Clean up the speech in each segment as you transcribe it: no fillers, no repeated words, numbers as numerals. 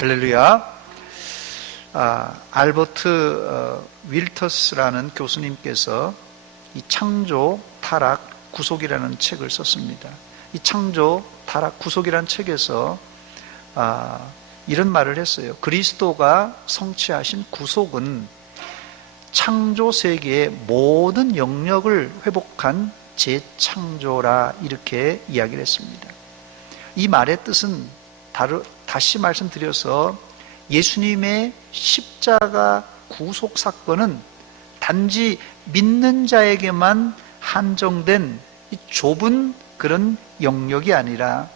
할렐루야. 알버트 윌터스라는 교수님께서 이 창조, 타락, 구속이라는 책을 썼습니다. 이 창조, 타락, 구속이라는 책에서 이런 말을 했어요. 그리스도가 성취하신 구속은 창조 세계의 모든 영역을 회복한 재창조라, 이렇게 이야기를 했습니다. 이 말의 뜻은 다시 말씀드려서 예수님의 십자가 구속 사건은 단지 믿는 자에게만 한정된 이 좁은 그런 영역이 아니라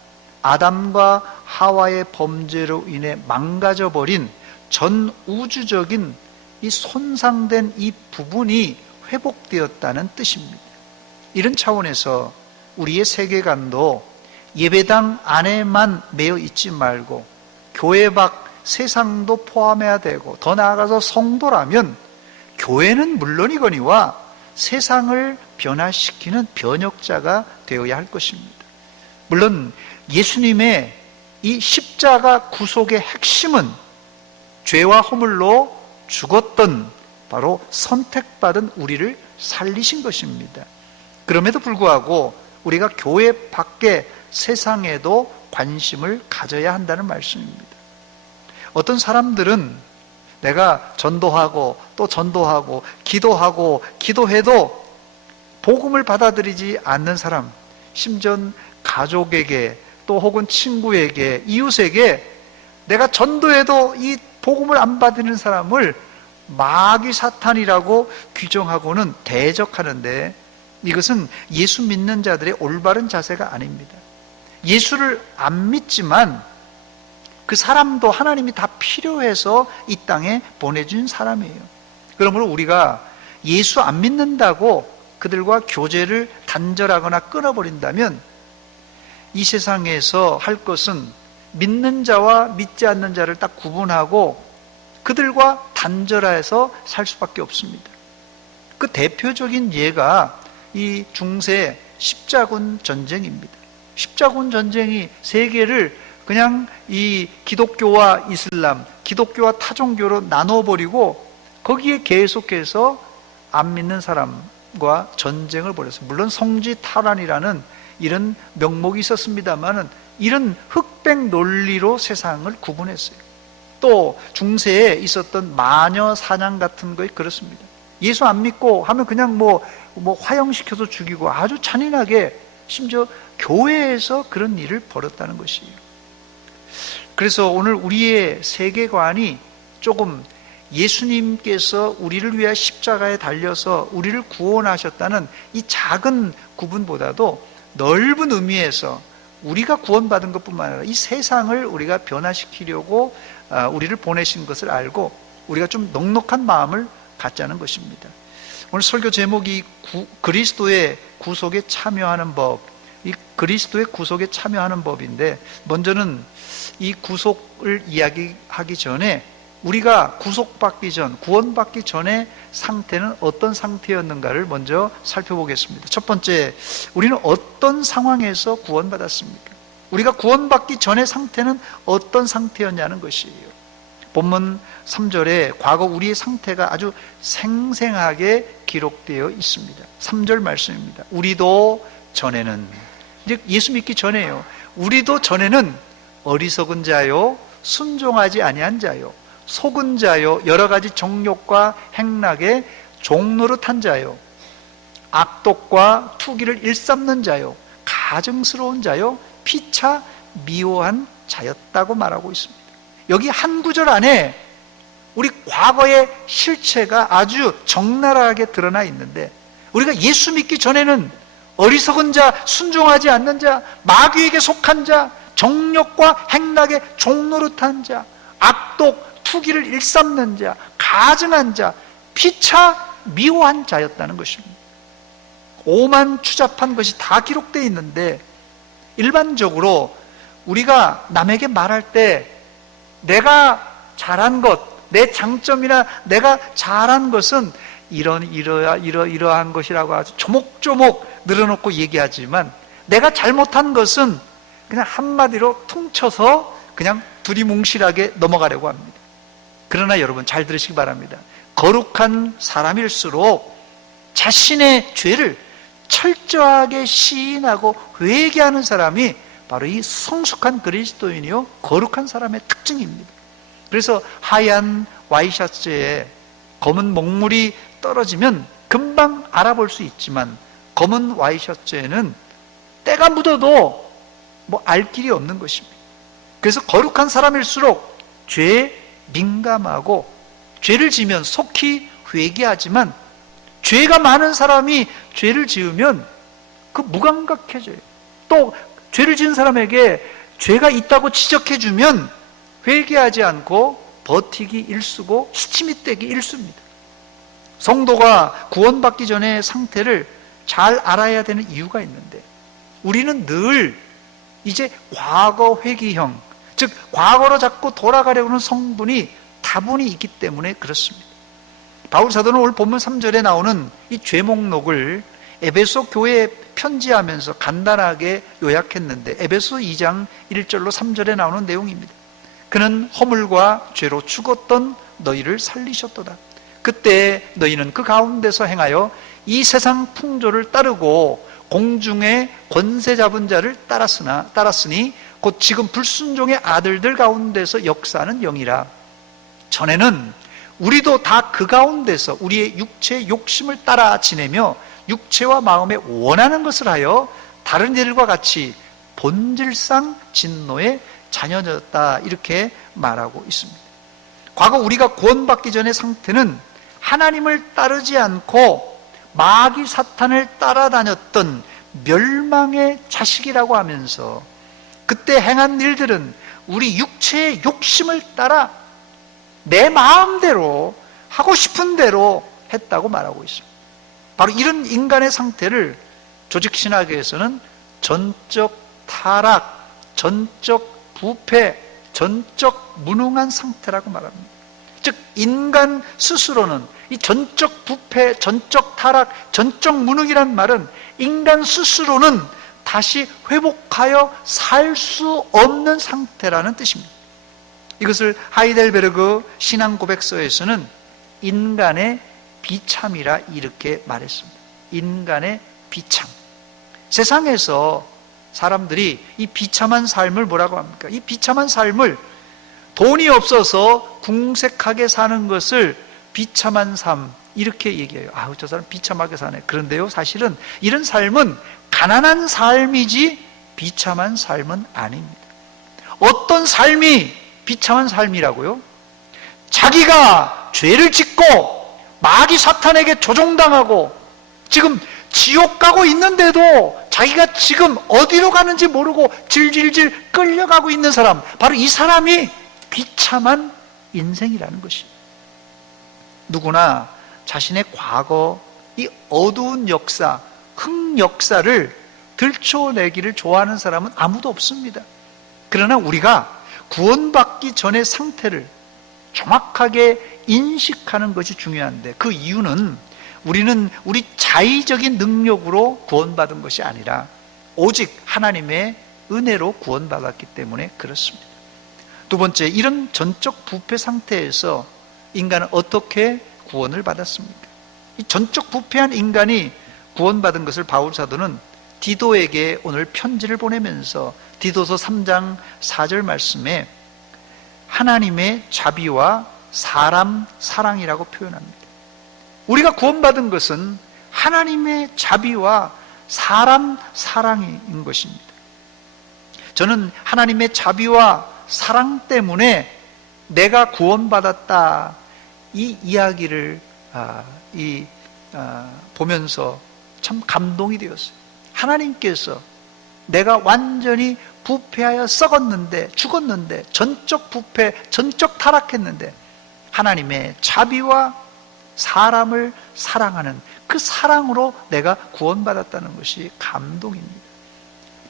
아담과 하와의 범죄로 인해 망가져버린 전 우주적인 이 손상된 이 부분이 회복되었다는 뜻입니다. 이런 차원에서 우리의 세계관도 예배당 안에만 매여 있지 말고 교회 밖 세상도 포함해야 되고, 더 나아가서 성도라면 교회는 물론이거니와 세상을 변화시키는 변혁자가 되어야 할 것입니다. 물론 예수님의 이 십자가 구속의 핵심은 죄와 허물로 죽었던 바로 선택받은 우리를 살리신 것입니다. 그럼에도 불구하고 우리가 교회 밖에 세상에도 관심을 가져야 한다는 말씀입니다. 어떤 사람들은 내가 전도하고 또 전도하고 기도하고 기도해도 복음을 받아들이지 않는 사람, 심지어 가족에게 또 혹은 친구에게, 이웃에게 내가 전도해도 이 복음을 안 받는 사람을 마귀 사탄이라고 규정하고는 대적하는데, 이것은 예수 믿는 자들의 올바른 자세가 아닙니다. 예수를 안 믿지만 그 사람도 하나님이 다 필요해서 이 땅에 보내준 사람이에요. 그러므로 우리가 예수 안 믿는다고 그들과 교제를 단절하거나 끊어버린다면 이 세상에서 할 것은 믿는 자와 믿지 않는 자를 딱 구분하고 그들과 단절해서 살 수밖에 없습니다. 그 대표적인 예가 이 중세 십자군 전쟁입니다. 십자군 전쟁이 세계를 그냥 이 기독교와 이슬람, 기독교와 타종교로 나눠버리고 거기에 계속해서 안 믿는 사람과 전쟁을 벌였어요. 물론 성지 탈환이라는 이런 명목이 있었습니다만은 이런 흑백 논리로 세상을 구분했어요. 또 중세에 있었던 마녀 사냥 같은 거에 그렇습니다. 예수 안 믿고 하면 그냥 뭐 화형시켜서 죽이고 아주 잔인하게, 심지어 교회에서 그런 일을 벌였다는 것이에요. 그래서 오늘 우리의 세계관이 조금 예수님께서 우리를 위해 십자가에 달려서 우리를 구원하셨다는 이 작은 구분보다도 넓은 의미에서 우리가 구원받은 것뿐만 아니라 이 세상을 우리가 변화시키려고 우리를 보내신 것을 알고 우리가 좀 넉넉한 마음을 갖자는 것입니다. 오늘 설교 제목이 그리스도의 구속에 참여하는 법, 이 그리스도의 구속에 참여하는 법인데, 먼저는 이 구속을 이야기하기 전에 우리가 구속받기 전, 구원받기 전의 상태는 어떤 상태였는가를 먼저 살펴보겠습니다. 첫 번째, 우리는 어떤 상황에서 구원받았습니까? 우리가 구원받기 전의 상태는 어떤 상태였냐는 것이에요. 본문 3절에 과거 우리의 상태가 아주 생생하게 기록되어 있습니다. 3절 말씀입니다. 우리도 전에는, 이제 예수 믿기 전에요. 우리도 전에는 어리석은 자요, 순종하지 아니한 자요, 속은 자요, 여러 가지 정욕과 행락에 종노릇한 자요, 악독과 투기를 일삼는 자요, 가증스러운 자요, 피차 미워한 자였다고 말하고 있습니다. 여기 한 구절 안에 우리 과거의 실체가 아주 적나라하게 드러나 있는데, 우리가 예수 믿기 전에는 어리석은 자, 순종하지 않는 자, 마귀에게 속한 자, 정욕과 행락에 종노릇한 자, 악독, 투기를 일삼는 자, 가증한 자, 피차 미워한 자였다는 것입니다. 오만 추잡한 것이 다 기록되어 있는데, 일반적으로 우리가 남에게 말할 때 내가 잘한 것, 내 장점이나 내가 잘한 것은 이러한 것이라고 아주 조목조목 늘어놓고 얘기하지만, 내가 잘못한 것은 그냥 한마디로 퉁쳐서 그냥 두리뭉실하게 넘어가려고 합니다. 그러나 여러분 잘 들으시기 바랍니다. 거룩한 사람일수록 자신의 죄를 철저하게 시인하고 회개하는 사람이 바로 이 성숙한 그리스도인이요 거룩한 사람의 특징입니다. 그래서 하얀 와이셔츠에 검은 먹물이 떨어지면 금방 알아볼 수 있지만 검은 와이셔츠에는 때가 묻어도 알 길이 없는 것입니다. 그래서 거룩한 사람일수록 죄에 민감하고 죄를 지으면 속히 회개하지만 죄가 많은 사람이 죄를 지으면 그 무감각해져요. 또 죄를 지은 사람에게 죄가 있다고 지적해주면 회개하지 않고 버티기 일쑤고 시치미 떼기 일쑤입니다. 성도가 구원받기 전의 상태를 잘 알아야 되는 이유가 있는데 우리는 늘 이제 과거 회귀형, 즉 과거로 자꾸 돌아가려고 하는 성분이 다분히 있기 때문에 그렇습니다. 바울 사도는 오늘 본문 3절에 나오는 이 죄목록을 에베소 교회에 편지하면서 간단하게 요약했는데 에베소 2장 1절로 3절에 나오는 내용입니다. 그는 허물과 죄로 죽었던 너희를 살리셨도다. 그때 너희는 그 가운데서 행하여 이 세상 풍조를 따르고 공중의 권세 잡은 자를 따랐으니 곧 지금 불순종의 아들들 가운데서 역사하는 영이라. 전에는 우리도 다 그 가운데서 우리의 육체의 욕심을 따라 지내며 육체와 마음에 원하는 것을 하여 다른 이들과 같이 본질상 진노의 자녀였다 이렇게 말하고 있습니다. 과거 우리가 구원받기 전의 상태는 하나님을 따르지 않고 마귀 사탄을 따라다녔던 멸망의 자식이라고 하면서 그때 행한 일들은 우리 육체의 욕심을 따라 내 마음대로 하고 싶은 대로 했다고 말하고 있습니다. 바로 이런 인간의 상태를 조직신학에서는 전적 타락, 전적 부패, 전적 무능한 상태라고 말합니다. 즉 인간 스스로는 이 전적 부패, 전적 타락, 전적 무능이란 말은 인간 스스로는 다시 회복하여 살 수 없는 상태라는 뜻입니다. 이것을 하이델베르그 신앙고백서에서는 인간의 비참이라 이렇게 말했습니다. 인간의 비참. 세상에서 사람들이 이 비참한 삶을 뭐라고 합니까? 이 비참한 삶을 돈이 없어서 궁색하게 사는 것을 비참한 삶 이렇게 얘기해요. 아우 저 사람 비참하게 사네. 그런데요 사실은 이런 삶은 가난한 삶이지 비참한 삶은 아닙니다. 어떤 삶이 비참한 삶이라고요? 자기가 죄를 짓고 마귀 사탄에게 조종당하고 지금 지옥 가고 있는데도 자기가 지금 어디로 가는지 모르고 질질질 끌려가고 있는 사람, 바로 이 사람이 비참한 인생이라는 것입니다. 누구나 자신의 과거, 이 어두운 역사, 흑역사를 들춰내기를 좋아하는 사람은 아무도 없습니다. 그러나 우리가 구원받기 전의 상태를 정확하게 인식하는 것이 중요한데 그 이유는 우리는 우리 자의적인 능력으로 구원받은 것이 아니라 오직 하나님의 은혜로 구원받았기 때문에 그렇습니다. 두 번째, 이런 전적 부패 상태에서 인간은 어떻게 구원을 받았습니까? 이 전적 부패한 인간이 구원받은 것을 바울 사도는 디도에게 오늘 편지를 보내면서 디도서 3장 4절 말씀에 하나님의 자비와 사람 사랑이라고 표현합니다. 우리가 구원받은 것은 하나님의 자비와 사람 사랑인 것입니다. 저는 하나님의 자비와 사랑 때문에 내가 구원받았다 이 이야기를 보면서 참 감동이 되었어요. 하나님께서 내가 완전히 부패하여 썩었는데 죽었는데 전적 부패, 전적 타락했는데 하나님의 자비와 사람을 사랑하는 그 사랑으로 내가 구원받았다는 것이 감동입니다.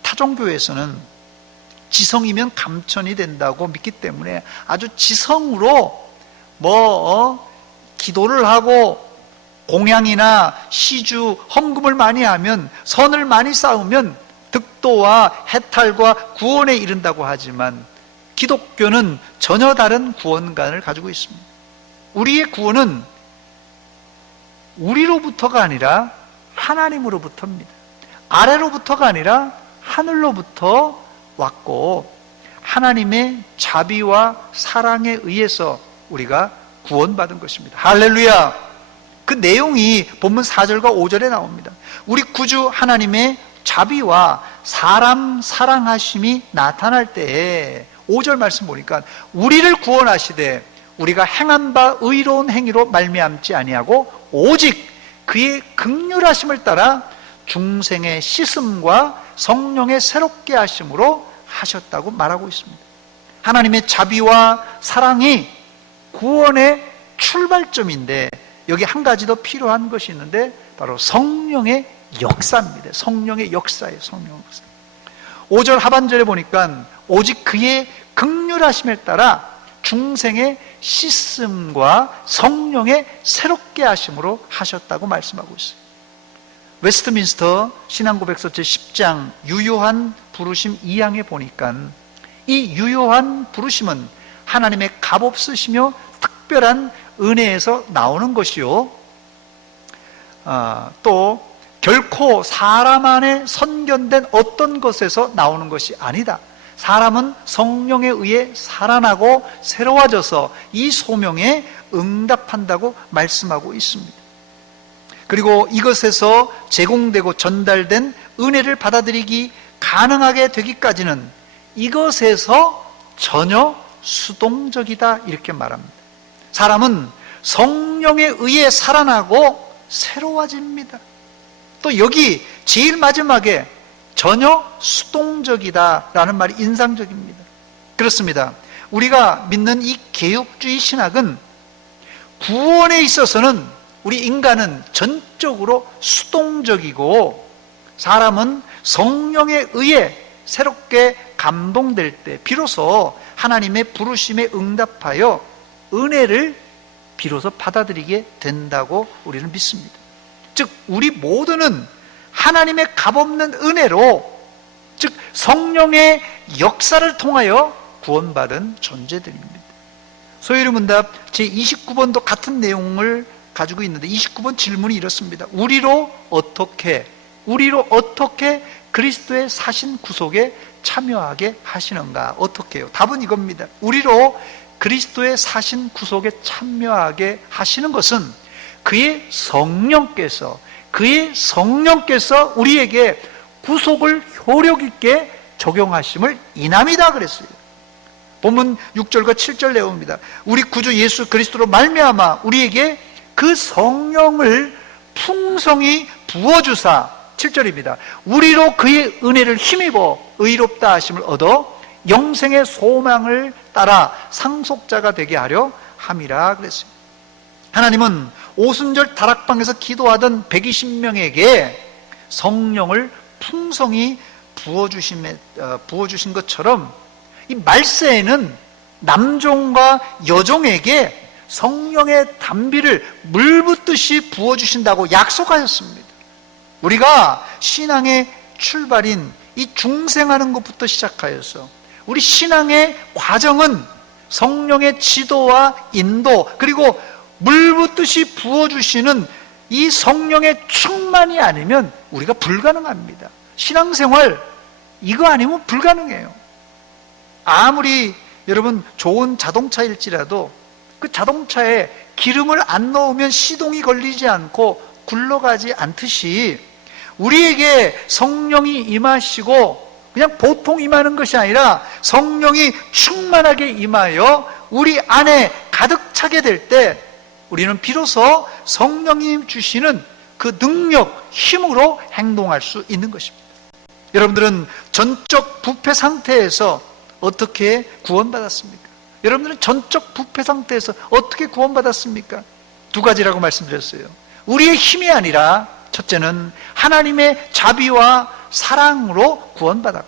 타종교에서는 지성이면 감천이 된다고 믿기 때문에 아주 지성으로 기도를 하고 공양이나 시주, 헌금을 많이 하면 선을 많이 쌓으면 득도와 해탈과 구원에 이른다고 하지만 기독교는 전혀 다른 구원관을 가지고 있습니다. 우리의 구원은 우리로부터가 아니라 하나님으로부터입니다. 아래로부터가 아니라 하늘로부터 왔고, 하나님의 자비와 사랑에 의해서 우리가 구원받은 것입니다. 할렐루야! 그 내용이 본문 4절과 5절에 나옵니다. 우리 구주 하나님의 자비와 사람 사랑하심이 나타날 때에 5절 말씀 보니까 우리를 구원하시되 우리가 행한 바 의로운 행위로 말미암지 아니하고 오직 그의 긍휼하심을 따라 중생의 씻음과 성령의 새롭게 하심으로 하셨다고 말하고 있습니다. 하나님의 자비와 사랑이 구원의 출발점인데, 여기 한 가지 더 필요한 것이 있는데 바로 성령의 역사입니다. 성령의 역사예요. 성령의 역사. 5절 하반절에 보니까 오직 그의 긍휼하심에 따라 중생의 씻음과 성령의 새롭게 하심으로 하셨다고 말씀하고 있어요. 웨스트민스터 신앙고백서 제10장 유효한 부르심 2항에 보니까 이 유효한 부르심은 하나님의 값없으시며 특별한 은혜에서 나오는 것이요, 또 결코 사람 안에 선견된 어떤 것에서 나오는 것이 아니다. 사람은 성령에 의해 살아나고 새로워져서 이 소명에 응답한다고 말씀하고 있습니다. 그리고 이것에서 제공되고 전달된 은혜를 받아들이기 가능하게 되기까지는 이것에서 전혀 수동적이다, 이렇게 말합니다. 사람은 성령에 의해 살아나고 새로워집니다. 또 여기 제일 마지막에 전혀 수동적이다라는 말이 인상적입니다. 그렇습니다. 우리가 믿는 이 개혁주의 신학은 구원에 있어서는 우리 인간은 전적으로 수동적이고, 사람은 성령에 의해 새롭게 감동될 때 비로소 하나님의 부르심에 응답하여 은혜를 비로소 받아들이게 된다고 우리는 믿습니다. 즉 우리 모두는 하나님의 값없는 은혜로, 즉 성령의 역사를 통하여 구원받은 존재들입니다. 소요리 문답 제29번도 같은 내용을 가지고 있는데 29번 질문이 이렇습니다. 우리로 어떻게 그리스도의 사신 구속에 참여하게 하시는가? 어떻게요? 답은 이겁니다. 우리로 그리스도의 사신 구속에 참여하게 하시는 것은 그의 성령께서 우리에게 구속을 효력 있게 적용하심을 인함이다 그랬어요. 본문 6절과 7절 내용입니다. 우리 구주 예수 그리스도로 말미암아 우리에게 그 성령을 풍성히 부어주사, 7절입니다. 우리로 그의 은혜를 힘입어 의롭다 하심을 얻어 영생의 소망을 따라 상속자가 되게 하려 함이라 그랬어요. 하나님은 오순절 다락방에서 기도하던 120명에게 성령을 풍성히 부어주신 것처럼 이 말세에는 남종과 여종에게 성령의 단비를 물붓듯이 부어주신다고 약속하셨습니다. 우리가 신앙의 출발인 이 중생하는 것부터 시작하여서 우리 신앙의 과정은 성령의 지도와 인도, 그리고 물붓듯이 부어주시는 이 성령의 충만이 아니면 우리가 불가능합니다. 신앙생활 이거 아니면 불가능해요. 아무리 여러분 좋은 자동차일지라도 그 자동차에 기름을 안 넣으면 시동이 걸리지 않고 굴러가지 않듯이 우리에게 성령이 임하시고 그냥 보통 임하는 것이 아니라 성령이 충만하게 임하여 우리 안에 가득 차게 될 때 우리는 비로소 성령님 주시는 그 능력, 힘으로 행동할 수 있는 것입니다. 여러분들은 전적 부패 상태에서 어떻게 구원받았습니까? 여러분들은 전적 부패 상태에서 어떻게 구원받았습니까? 두 가지라고 말씀드렸어요. 우리의 힘이 아니라 첫째는 하나님의 자비와 사랑으로 구원받았고,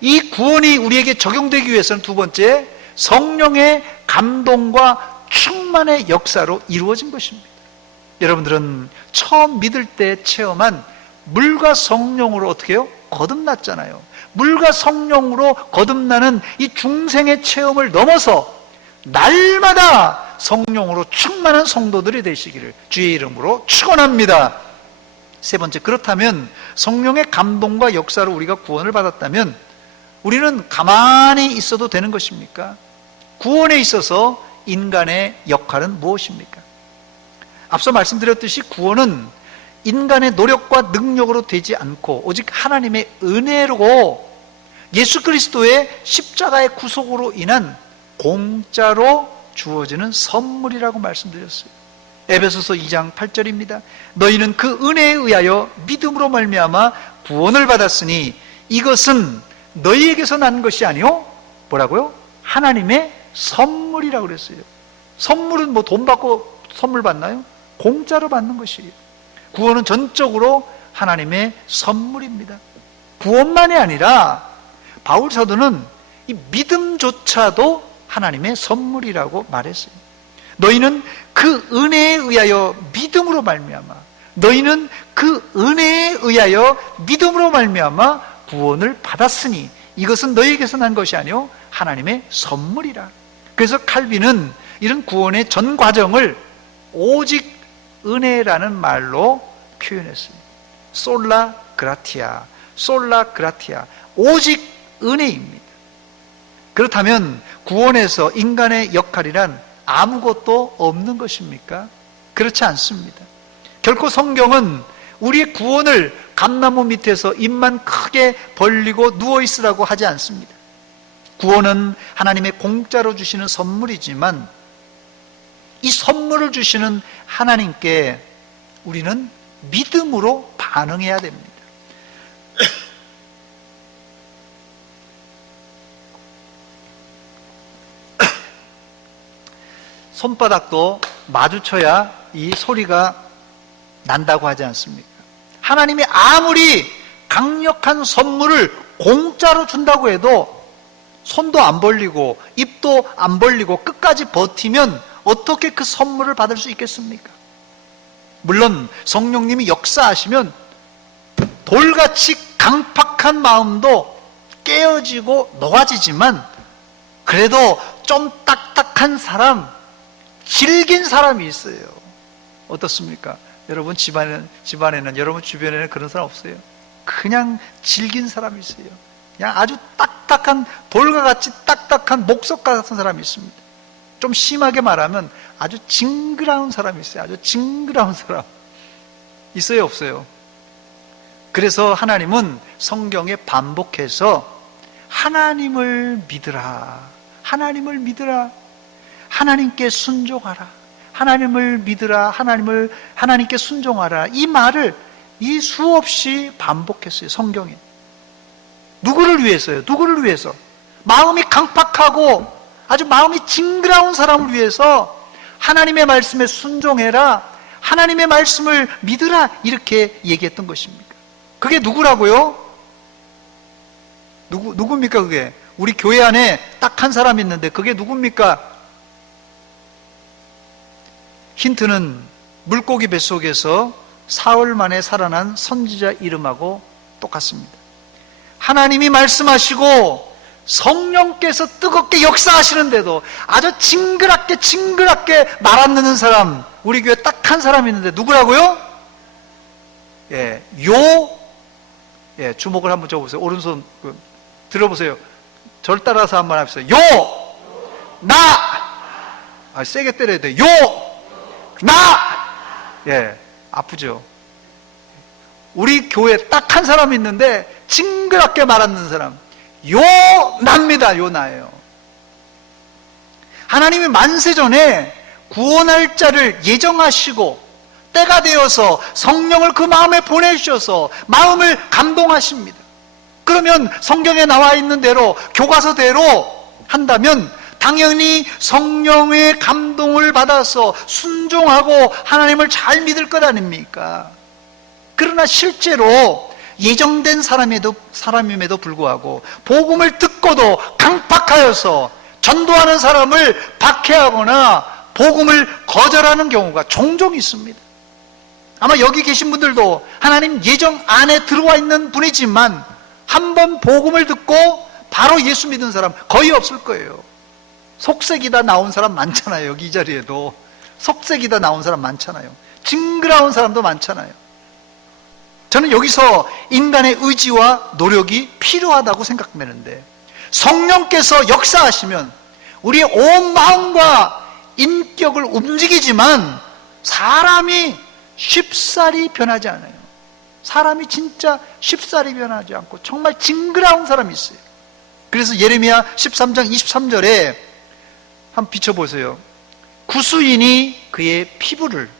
이 구원이 우리에게 적용되기 위해서는 두 번째, 성령의 감동과 충만의 역사로 이루어진 것입니다. 여러분들은 처음 믿을 때 체험한 물과 성령으로 어떻게 해요? 거듭났잖아요. 물과 성령으로 거듭나는 이 중생의 체험을 넘어서 날마다 성령으로 충만한 성도들이 되시기를 주의 이름으로 축원합니다. 세 번째, 그렇다면 성령의 감동과 역사로 우리가 구원을 받았다면 우리는 가만히 있어도 되는 것입니까? 구원에 있어서 인간의 역할은 무엇입니까? 앞서 말씀드렸듯이 구원은 인간의 노력과 능력으로 되지 않고 오직 하나님의 은혜로 예수 그리스도의 십자가의 구속으로 인한 공짜로 주어지는 선물이라고 말씀드렸어요. 에베소서 2장 8절입니다. 너희는 그 은혜에 의하여 믿음으로 말미암아 구원을 받았으니 이것은 너희에게서 난 것이 아니요 뭐라고요? 하나님의 선물이라고 그랬어요. 선물은 뭐 돈 받고 선물 받나요? 공짜로 받는 것이에요. 구원은 전적으로 하나님의 선물입니다. 구원만이 아니라 바울 사도는 이 믿음조차도 하나님의 선물이라고 말했어요. 너희는 그 은혜에 의하여 믿음으로 말미암아 너희는 그 은혜에 의하여 믿음으로 말미암아 구원을 받았으니 이것은 너희에게서 난 것이 아니요 하나님의 선물이라. 그래서 칼빈은 이런 구원의 전 과정을 오직 은혜라는 말로 표현했어요. 솔라 그라티아, 솔라 그라티아, 오직 은혜입니다. 그렇다면 구원에서 인간의 역할이란 아무것도 없는 것입니까? 그렇지 않습니다. 결코 성경은 우리의 구원을 감나무 밑에서 입만 크게 벌리고 누워있으라고 하지 않습니다. 구원은 하나님의 공짜로 주시는 선물이지만 이 선물을 주시는 하나님께 우리는 믿음으로 반응해야 됩니다. 손바닥도 마주쳐야 이 소리가 난다고 하지 않습니까? 하나님이 아무리 강력한 선물을 공짜로 준다고 해도 손도 안 벌리고 입도 안 벌리고 끝까지 버티면 어떻게 그 선물을 받을 수 있겠습니까? 물론 성령님이 역사하시면 돌같이 강팍한 마음도 깨어지고 녹아지지만 그래도 좀 딱딱한 사람, 질긴 사람이 있어요. 어떻습니까? 여러분 집안에는 여러분 주변에는 그런 사람 없어요? 그냥 질긴 사람이 있어요. 그냥 아주 딱딱한 돌과 같이 딱딱한 목석 같은 사람이 있습니다. 좀 심하게 말하면 아주 징그러운 사람이 있어요. 아주 징그러운 사람 있어요, 없어요? 그래서 하나님은 성경에 반복해서 하나님을 믿으라, 하나님을 믿으라, 하나님께 순종하라, 하나님을 믿으라, 하나님께 순종하라, 이 말을 이 수없이 반복했어요. 성경에. 누구를 위해서요? 누구를 위해서? 마음이 강팍하고 아주 마음이 징그러운 사람을 위해서 하나님의 말씀에 순종해라, 하나님의 말씀을 믿으라, 이렇게 얘기했던 것입니까? 그게 누구라고요? 누굽니까 그게? 우리 교회 안에 딱 한 사람 있는데 그게 누굽니까? 힌트는 물고기 뱃속에서 사흘 만에 살아난 선지자 이름하고 똑같습니다. 하나님이 말씀하시고 성령께서 뜨겁게 역사하시는데도 아주 징그럽게 말 안 듣는 사람, 우리 교회 딱 한 사람 있는데 누구라고요? 주목을 한번 줘보세요. 오른손 들어보세요. 절 따라서 한번 합시다. 세게 때려야 돼요. 아프죠? 우리 교회에 딱 한 사람 있는데 징그럽게 말 안 듣는 사람, 나입니다. 나예요. 하나님이 만세전에 구원할 자를 예정하시고 때가 되어서 성령을 그 마음에 보내주셔서 마음을 감동하십니다. 그러면 성경에 나와 있는 대로 교과서대로 한다면 당연히 성령의 감동을 받아서 순종하고 하나님을 잘 믿을 것 아닙니까? 그러나 실제로 예정된 사람임에도 불구하고 복음을 듣고도 강팍하여서 전도하는 사람을 박해하거나 복음을 거절하는 경우가 종종 있습니다. 아마 여기 계신 분들도 하나님 예정 안에 들어와 있는 분이지만 한 번 복음을 듣고 바로 예수 믿은 사람 거의 없을 거예요. 속색이다 나온 사람 많잖아요. 여기 이 자리에도 속색이다 나온 사람 많잖아요. 징그러운 사람도 많잖아요. 저는 여기서 인간의 의지와 노력이 필요하다고 생각되는데, 성령께서 역사하시면 우리의 온 마음과 인격을 움직이지만 사람이 쉽사리 변하지 않아요. 사람이 진짜 쉽사리 변하지 않고 정말 징그러운 사람이 있어요. 그래서 예레미야 13장 23절에 한번 비춰보세요. 구수인이 그의 피부를,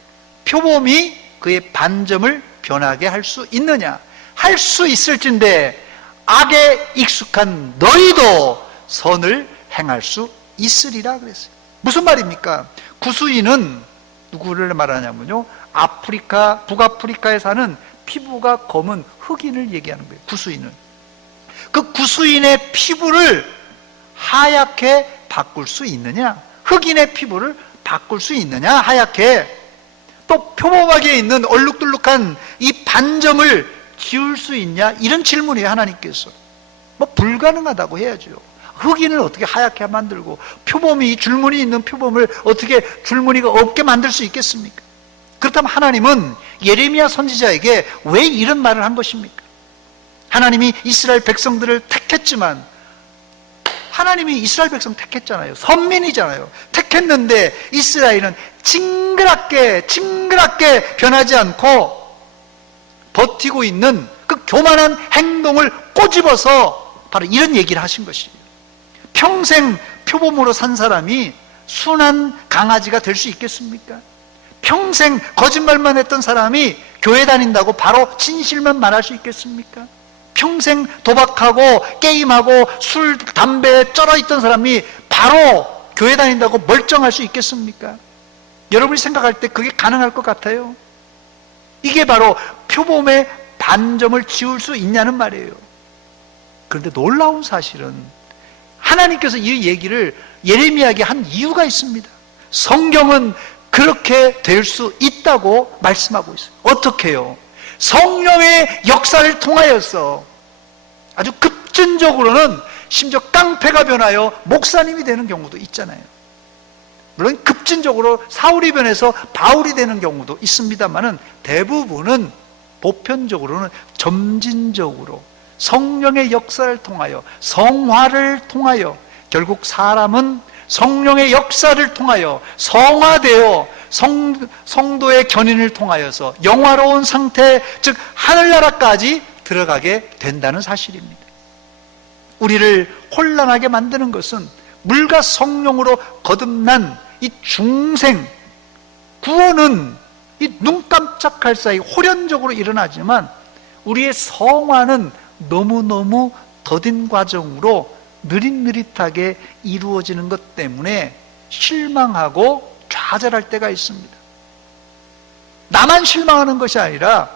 표범이 그의 반점을 변하게 할 수 있느냐? 할 수 있을진데 악에 익숙한 너희도 선을 행할 수 있으리라 그랬어요. 무슨 말입니까? 구수인은 누구를 말하냐면요, 아프리카, 북아프리카에 사는 피부가 검은 흑인을 얘기하는 거예요. 구수인은. 그 구수인의 피부를 하얗게 바꿀 수 있느냐? 흑인의 피부를 바꿀 수 있느냐? 하얗게. 또 표범하게 있는 얼룩덜룩한 이 반점을 지울 수 있냐? 이런 질문이에요. 하나님께서. 뭐 불가능하다고 해야죠. 흑인을 어떻게 하얗게 만들고 표범이, 줄무늬 있는 표범을 어떻게 줄무늬가 없게 만들 수 있겠습니까? 그렇다면 하나님은 예레미야 선지자에게 왜 이런 말을 한 것입니까? 하나님이 이스라엘 백성들을 택했지만, 하나님이 이스라엘 백성 택했잖아요. 선민이잖아요. 택했는데 이스라엘은 징그럽게 변하지 않고 버티고 있는 그 교만한 행동을 꼬집어서 바로 이런 얘기를 하신 것이에요. 평생 표범으로 산 사람이 순한 강아지가 될 수 있겠습니까? 평생 거짓말만 했던 사람이 교회 다닌다고 바로 진실만 말할 수 있겠습니까? 평생 도박하고 게임하고 술, 담배에 쩔어 있던 사람이 바로 교회 다닌다고 멀쩡할 수 있겠습니까? 여러분이 생각할 때 그게 가능할 것 같아요? 이게 바로 표범의 반점을 지울 수 있냐는 말이에요. 그런데 놀라운 사실은 하나님께서 이 얘기를 예레미야에게 한 이유가 있습니다. 성경은 그렇게 될 수 있다고 말씀하고 있어요. 어떻게 해요? 성령의 역사를 통하여서 아주 급진적으로는 심지어 깡패가 변하여 목사님이 되는 경우도 있잖아요. 물론 급진적으로 사울이 변해서 바울이 되는 경우도 있습니다만은 대부분은 보편적으로는 점진적으로 성령의 역사를 통하여, 성화를 통하여 결국 사람은 성령의 역사를 통하여 성화되어 성도의 견인을 통하여서 영화로운 상태, 즉 하늘나라까지 들어가게 된다는 사실입니다. 우리를 혼란하게 만드는 것은 물과 성령으로 거듭난 이 중생 구원은 이 눈 깜짝할 사이 호련적으로 일어나지만 우리의 성화는 너무너무 더딘 과정으로 느릿느릿하게 이루어지는 것 때문에 실망하고 좌절할 때가 있습니다. 나만 실망하는 것이 아니라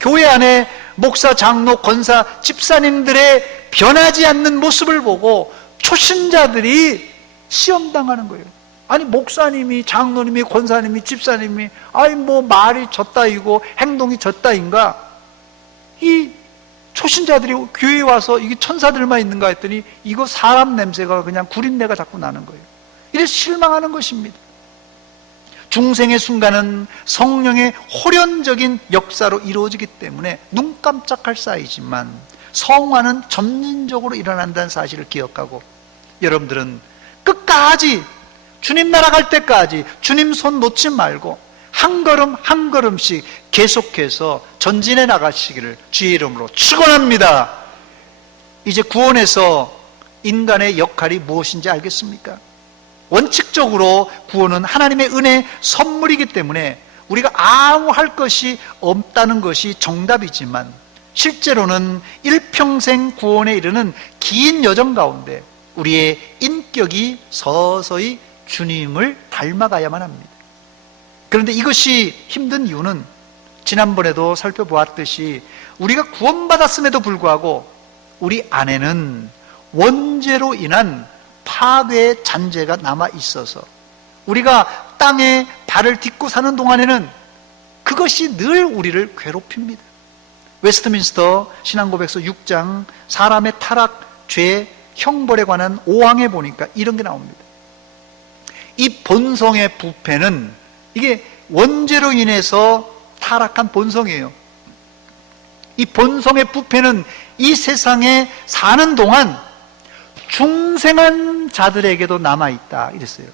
교회 안에 목사, 장로, 권사, 집사님들의 변하지 않는 모습을 보고 초신자들이 시험당하는 거예요. 아니 목사님이, 장로님이, 권사님이, 집사님이 아니 뭐 말이 졌다이고 행동이 졌다인가, 이 초신자들이 교회에 와서 이게 천사들만 있는가 했더니 이거 사람 냄새가 그냥 구린내가 자꾸 나는 거예요. 이래서 실망하는 것입니다. 중생의 순간은 성령의 호련적인 역사로 이루어지기 때문에 눈 깜짝할 사이지만 성화는 점진적으로 일어난다는 사실을 기억하고, 여러분들은 끝까지 주님 날아갈 때까지 주님 손 놓지 말고 한 걸음 한 걸음씩 계속해서 전진해 나가시기를 주의 이름으로 축원합니다. 이제 구원에서 인간의 역할이 무엇인지 알겠습니까? 원칙적으로 구원은 하나님의 은혜 선물이기 때문에 우리가 아무 할 것이 없다는 것이 정답이지만, 실제로는 일평생 구원에 이르는 긴 여정 가운데 우리의 인격이 서서히 주님을 닮아가야만 합니다. 그런데 이것이 힘든 이유는 지난번에도 살펴보았듯이 우리가 구원받았음에도 불구하고 우리 안에는 원죄로 인한 파괴의 잔재가 남아 있어서 우리가 땅에 발을 딛고 사는 동안에는 그것이 늘 우리를 괴롭힙니다. 웨스트민스터 신앙고백서 6장 사람의 타락, 죄, 형벌에 관한 5항에 보니까 이런 게 나옵니다. 이 본성의 부패는 이게 원죄로 인해서 타락한 본성이에요. 이 본성의 부패는 이 세상에 사는 동안 중생한 자들에게도 남아있다 이랬어요.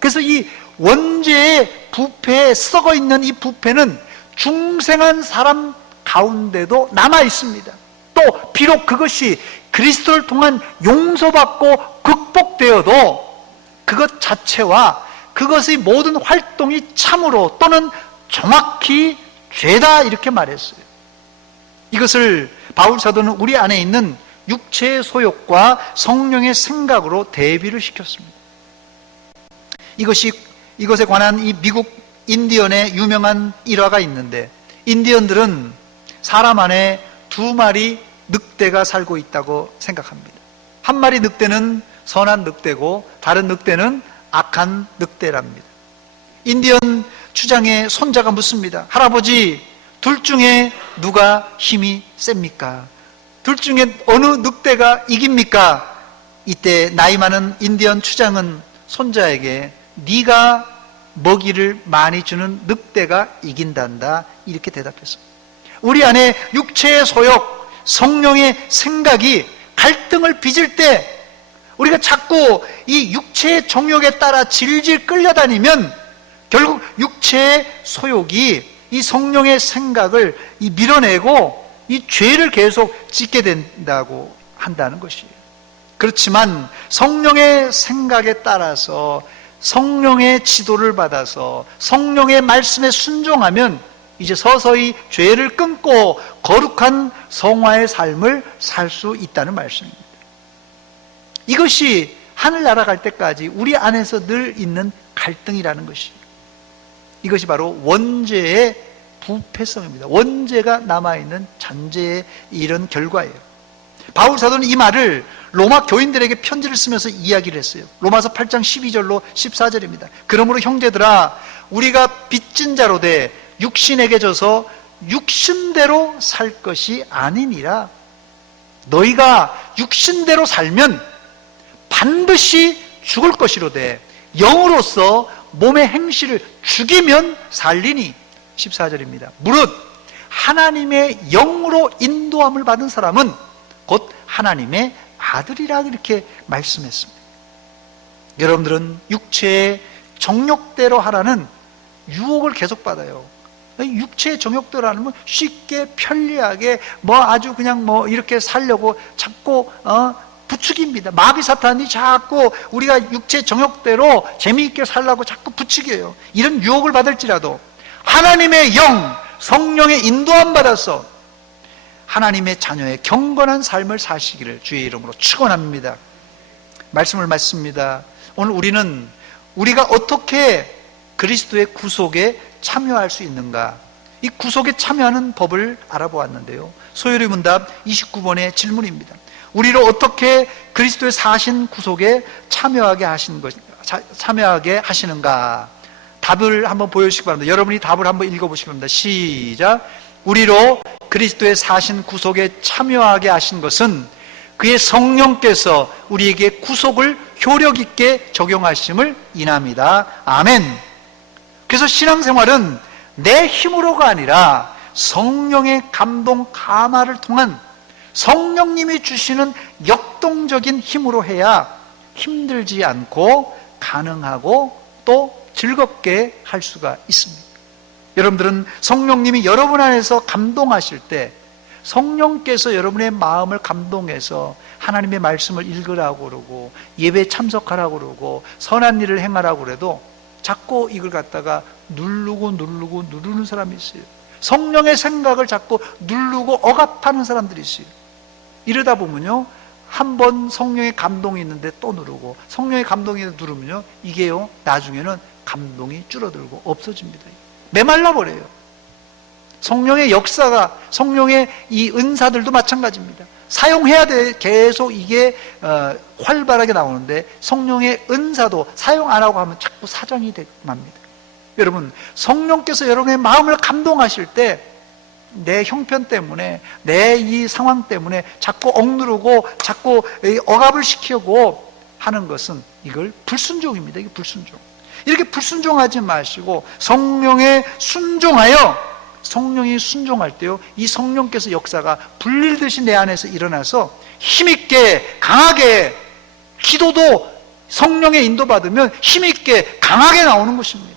그래서 이 원죄의 부패에 썩어 있는 이 부패는 중생한 사람 가운데도 남아있습니다. 또 비록 그것이 그리스도를 통한 용서받고 극복되어도 그것 자체와 그것의 모든 활동이 참으로 또는 정확히 죄다 이렇게 말했어요. 이것을 바울 사도는 우리 안에 있는 육체의 소욕과 성령의 생각으로 대비를 시켰습니다. 이것에 관한 이 미국 인디언의 유명한 일화가 있는데, 인디언들은 사람 안에 2마리 늑대가 살고 있다고 생각합니다. 한 마리 늑대는 선한 늑대고 다른 늑대는 악한 늑대랍니다. 인디언 주장의 손자가 묻습니다. 할아버지, 둘 중에 누가 힘이 셉니까? 둘 중에 어느 늑대가 이깁니까? 이때 나이 많은 인디언 추장은 손자에게 네가 먹이를 많이 주는 늑대가 이긴단다 이렇게 대답했습니다. 우리 안에 육체의 소욕, 성령의 생각이 갈등을 빚을 때 우리가 자꾸 이 육체의 정욕에 따라 질질 끌려다니면 결국 육체의 소욕이 이 성령의 생각을 밀어내고 이 죄를 계속 짓게 된다고 한다는 것이에요. 그렇지만 성령의 생각에 따라서 성령의 지도를 받아서 성령의 말씀에 순종하면 이제 서서히 죄를 끊고 거룩한 성화의 삶을 살 수 있다는 말씀입니다. 이것이 하늘나라 갈 때까지 우리 안에서 늘 있는 갈등이라는 것이에요. 이것이 바로 원죄의 부패성입니다. 원죄가 남아있는 잔재의 이런 결과예요. 바울 사도는 이 말을 로마 교인들에게 편지를 쓰면서 이야기를 했어요. 로마서 8장 12절로 14절입니다. 그러므로 형제들아, 우리가 빚진 자로 돼 육신에게 져서 육신대로 살 것이 아니니라. 너희가 육신대로 살면 반드시 죽을 것이로되 영으로서 몸의 행실을 죽이면 살리니. 14절입니다. 무릇 하나님의 영으로 인도함을 받은 사람은 곧 하나님의 아들이라 이렇게 말씀했습니다. 여러분들은 육체의 정욕대로 하라는 유혹을 계속 받아요. 육체의 정욕대로 하는 건 쉽게 편리하게 아주 그냥 이렇게 살려고 자꾸 부추깁니다. 마귀 사탄이 자꾸 우리가 육체 정욕대로 재미있게 살라고 자꾸 부추겨요. 이런 유혹을 받을지라도 하나님의 영, 성령의 인도함 받아서 하나님의 자녀의 경건한 삶을 사시기를 주의 이름으로 축원합니다. 말씀을 마칩니다. 오늘 우리가 어떻게 그리스도의 구속에 참여할 수 있는가? 이 구속에 참여하는 법을 알아보았는데요. 소요리 문답 29번의 질문입니다. 우리를 어떻게 그리스도의 사신 구속에 참여하게 하시는가? 답을 한번 보여주시기 바랍니다. 여러분이 답을 한번 읽어보시기 바랍니다. 시작. 우리로 그리스도의 사신 구속에 참여하게 하신 것은 그의 성령께서 우리에게 구속을 효력 있게 적용하심을 인합니다. 아멘. 그래서 신앙생활은 내 힘으로가 아니라 성령의 감동 감화를 통한 성령님이 주시는 역동적인 힘으로 해야 힘들지 않고 가능하고 또 즐겁게 할 수가 있습니다. 여러분들은 성령님이 여러분 안에서 감동하실 때 성령께서 여러분의 마음을 감동해서 하나님의 말씀을 읽으라고 그러고 예배에 참석하라고 그러고 선한 일을 행하라고 그래도 자꾸 이걸 갖다가 누르는 사람이 있어요. 성령의 생각을 자꾸 누르고 억압하는 사람들이 있어요. 이러다 보면요, 한번 성령의 감동이 있는데 또 누르고 성령의 감동이 누르면요, 이게요 나중에는 감동이 줄어들고 없어집니다. 메말라 버려요. 성령의 역사가, 성령의 이 은사들도 마찬가지입니다. 사용해야 돼. 계속 이게 활발하게 나오는데 성령의 은사도 사용 안 하고 하면 자꾸 사정이 맙니다. 여러분, 성령께서 여러분의 마음을 감동하실 때 내 형편 때문에, 내 이 상황 때문에 자꾸 억누르고 자꾸 억압을 시키고 하는 것은 이걸 불순종입니다. 이게 불순종. 이렇게 불순종하지 마시고 성령에 순종하여, 성령이 순종할 때요, 이 성령께서 역사가 불릴듯이 내 안에서 일어나서 힘있게 강하게, 기도도 성령의 인도받으면 힘있게 강하게 나오는 것입니다.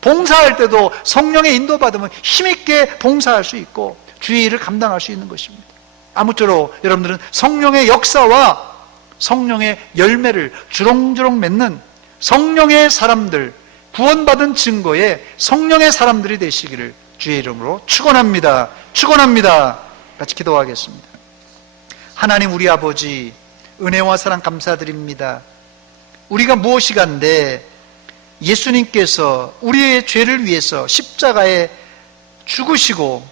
봉사할 때도 성령의 인도받으면 힘있게 봉사할 수 있고 주의 일을 감당할 수 있는 것입니다. 아무쪼록 여러분들은 성령의 역사와 성령의 열매를 주렁주렁 맺는 성령의 사람들, 구원받은 증거의 성령의 사람들이 되시기를 주의 이름으로 축원합니다. 축원합니다. 같이 기도하겠습니다. 하나님 우리 아버지, 은혜와 사랑 감사드립니다. 우리가 무엇이간데 예수님께서 우리의 죄를 위해서 십자가에 죽으시고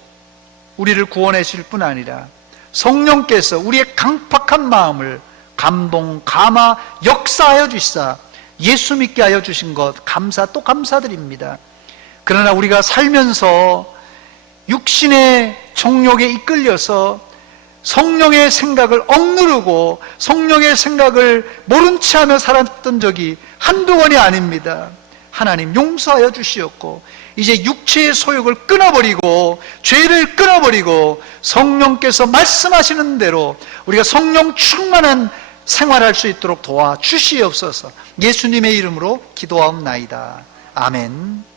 우리를 구원하실 뿐 아니라 성령께서 우리의 강팍한 마음을 감동, 감화, 역사하여 주시사 예수 믿게 하여 주신 것 또 감사드립니다. 그러나 우리가 살면서 육신의 정욕에 이끌려서 성령의 생각을 억누르고 성령의 생각을 모른 채 하며 살았던 적이 한두 번이 아닙니다. 하나님 용서하여 주시었고 이제 육체의 소욕을 끊어버리고 죄를 끊어버리고 성령께서 말씀하시는 대로 우리가 성령 충만한 생활할 수 있도록 도와주시옵소서. 예수님의 이름으로 기도하옵나이다. 아멘.